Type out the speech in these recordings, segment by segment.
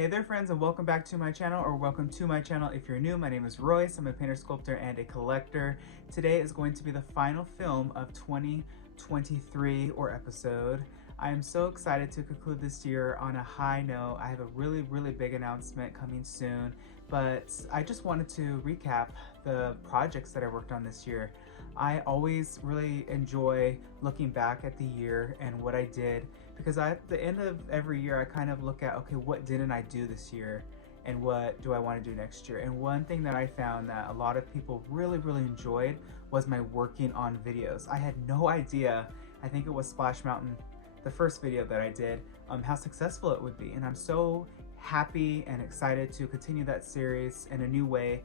Hey there friends, and welcome back to my channel, or welcome to my channel if you're new. My name is Royce. I'm a painter, sculptor, and a collector. Today is going to be the final film of 2023 or episode. I am so excited to conclude this year on a high note. I have a really big announcement coming soon, but I just wanted to recap the projects that I worked on this year. I always really enjoy looking back at the year and what I did, because at the end of every year I kind of look at, okay, what didn't I do this year and what do I want to do next year? And one thing that I found that a lot of people really enjoyed was my working on videos. I had no idea, I think it was Splash Mountain, the first video that I did, how successful it would be. And I'm so happy and excited to continue that series in a new way,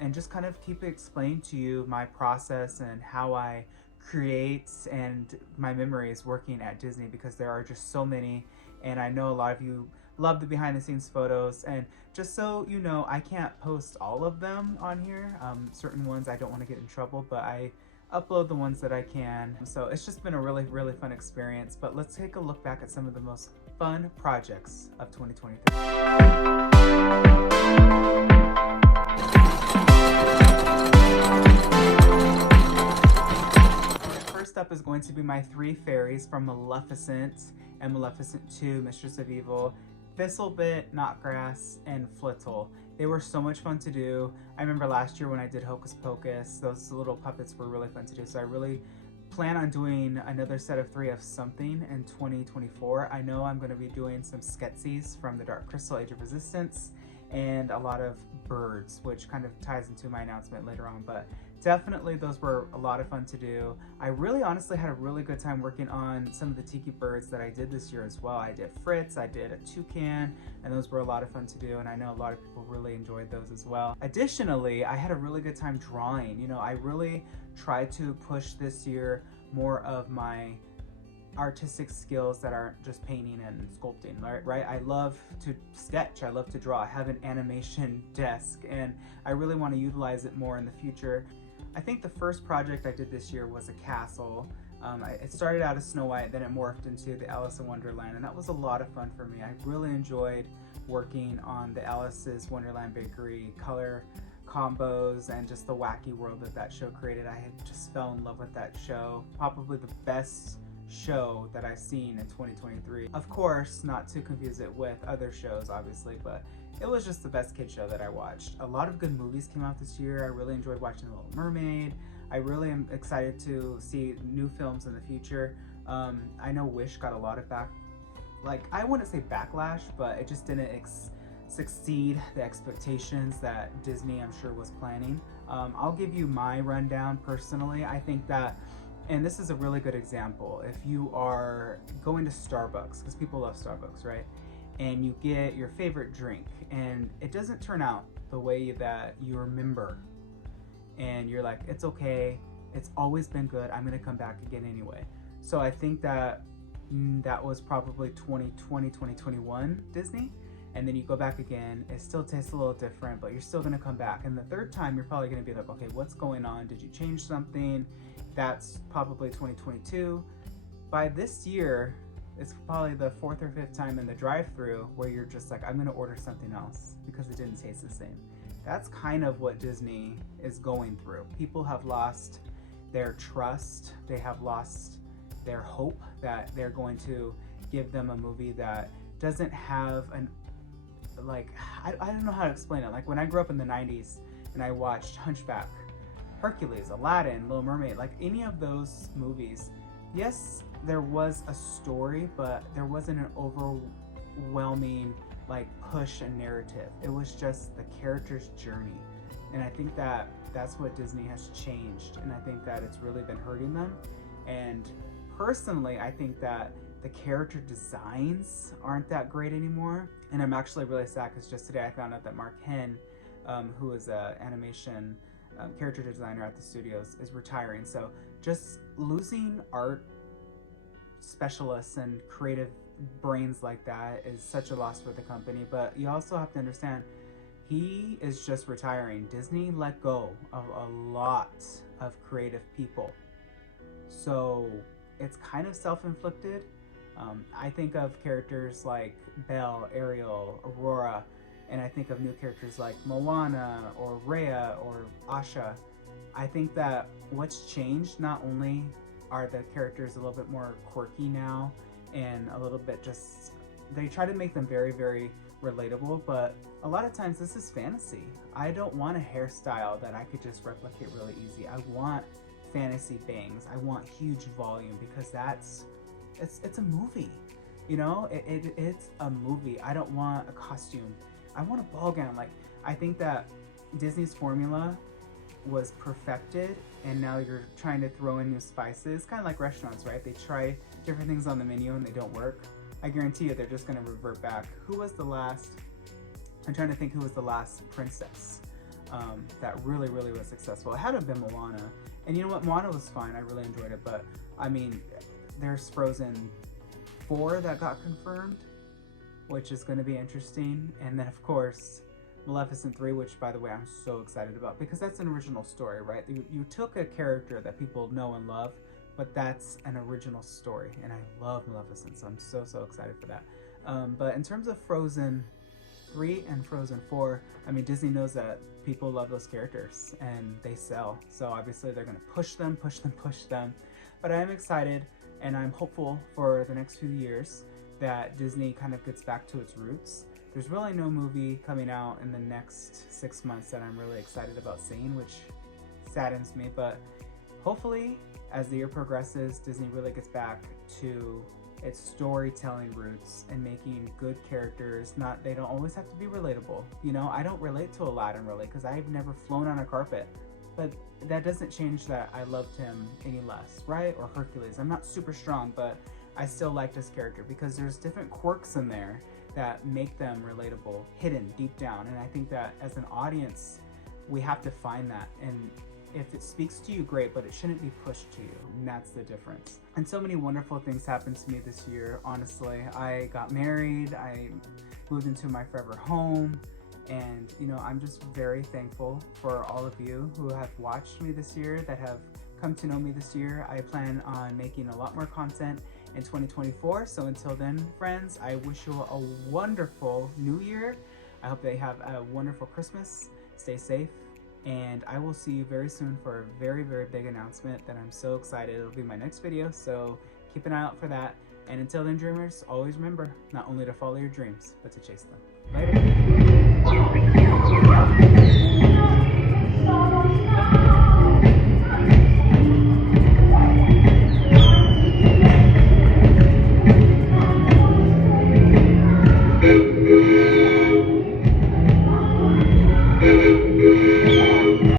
and just kind of keep explaining to you my process and how I create and my memories working at Disney, because there are just so many, and I know a lot of you love the behind the scenes photos. And just so you know, I can't post all of them on here. Certain ones I don't want to get in trouble, but I upload the ones that I can. So it's just been a really fun experience. But let's take a look back at some of the most fun projects of 2023. First up is going to be my three fairies from Maleficent and Maleficent 2, Mistress of Evil: Thistlebit, Knotgrass, and Flittle. They were so much fun to do. I remember last year when I did Hocus Pocus, those little puppets were really fun to do. So I really plan on doing another set of three of something in 2024. I know I'm going to be doing some Skeksis from the Dark Crystal Age of Resistance and a lot of birds, which kind of ties into my announcement later on, but definitely those were a lot of fun to do. I really honestly had a really good time working on some of the tiki birds that I did this year as well. I did Fritz, I did a toucan, and those were a lot of fun to do, and I know a lot of people really enjoyed those as well. Additionally, I had a really good time drawing. You know, I really tried to push this year more of my artistic skills that aren't just painting and sculpting, right? I love to sketch, I love to draw. I have an animation desk, and I really want to utilize it more in the future. I think the first project I did this year was a castle. It started out as Snow White, then it morphed into the Alice in Wonderland, and that was a lot of fun for me. I really enjoyed working on the Alice's Wonderland Bakery color combos and just the wacky world that that show created. I had just fell in love with that show. Probably the best show that I've seen in 2023. Of course, not to confuse it with other shows, obviously, but it was just the best kid show that I watched. A lot of good movies came out this year. I really enjoyed watching The Little Mermaid. I really am excited to see new films in the future. I know Wish got a lot of I wouldn't say backlash, but it just didn't succeed the expectations that Disney, I'm sure, was planning. I'll give you my rundown personally. I think that, and this is a really good example, if you are going to Starbucks, because people love Starbucks, right? And you get your favorite drink and it doesn't turn out the way that you remember, and you're like, it's okay, it's always been good, I'm gonna come back again anyway. So I think that that was probably 2020, 2021 Disney. And then you go back again, it still tastes a little different, but you're still gonna come back. And the third time, you're probably gonna be like, okay, what's going on? Did you change something? That's probably 2022. By this year, it's probably the fourth or fifth time in the drive-thru where you're just like, I'm gonna order something else because it didn't taste the same. That's kind of what Disney is going through. People have lost their trust. They have lost their hope that they're going to give them a movie that doesn't have an, I don't know how to explain it. Like when I grew up in the 90s and I watched Hunchback, Hercules, Aladdin, Little Mermaid, like any of those movies, yes, there was a story, but there wasn't an overwhelming push and narrative. It was just the character's journey. And I think that that's what Disney has changed, and I think that it's really been hurting them. And personally, I think that the character designs aren't that great anymore. And I'm actually really sad because just today I found out that Mark Henn, who is an animation character designer at the studios, is retiring. So just losing art specialists and creative brains like that is such a loss for the company. But you also have to understand, he is just retiring. Disney let go of a lot of creative people. So it's kind of self-inflicted. I think of characters like Belle, Ariel, Aurora, and I think of new characters like Moana or Rhea or Asha. I think that what's changed, not only are the characters a little bit more quirky now and a little bit just, they try to make them very, very relatable, but a lot of times this is fantasy. I don't want a hairstyle that I could just replicate really easy. I want fantasy bangs. I want huge volume, because it's a movie. You know, it's a movie. I don't want a costume. I want a ball gown. Like, I think that Disney's formula was perfected, and now you're trying to throw in new spices, kind of like restaurants, right? They try different things on the menu and they don't work. I guarantee you they're just going to revert back. Who was the last, I'm trying to think who was the last princess that really, really was successful. It had to have been Moana. And you know what? Moana was fine. I really enjoyed it. But, I mean, there's Frozen 4 that got confirmed, which is going to be interesting. And then, of course, Maleficent 3, which, by the way, I'm so excited about, because that's an original story, right? You took a character that people know and love, but that's an original story, and I love Maleficent, so I'm so, so excited for that. But in terms of Frozen 3 and Frozen 4, I mean, Disney knows that people love those characters, and they sell, so obviously they're going to push them. But I am excited, and I'm hopeful for the next few years that Disney kind of gets back to its roots. There's really no movie coming out in the next 6 months that I'm really excited about seeing, which saddens me, but hopefully as the year progresses, Disney really gets back to its storytelling roots and making good characters. They don't always have to be relatable. You know, I don't relate to Aladdin really, because I've never flown on a carpet, but that doesn't change that I loved him any less, right? Or Hercules. I'm not super strong, but I still liked his character because there's different quirks in there that make them relatable, hidden deep down. And I think that as an audience, we have to find that. And if it speaks to you, great, but it shouldn't be pushed to you. And that's the difference. And so many wonderful things happened to me this year, honestly. I got married, I moved into my forever home, and you know, I'm just very thankful for all of you who have watched me this year, that have come to know me this year. I plan on making a lot more content in 2024. So until then, friends, I wish you a wonderful new year. I hope that you have a wonderful Christmas. Stay safe. And I will see you very soon for a very, very big announcement that I'm so excited. It'll be my next video, so keep an eye out for that. And until then, dreamers, always remember not only to follow your dreams, but to chase them. Later.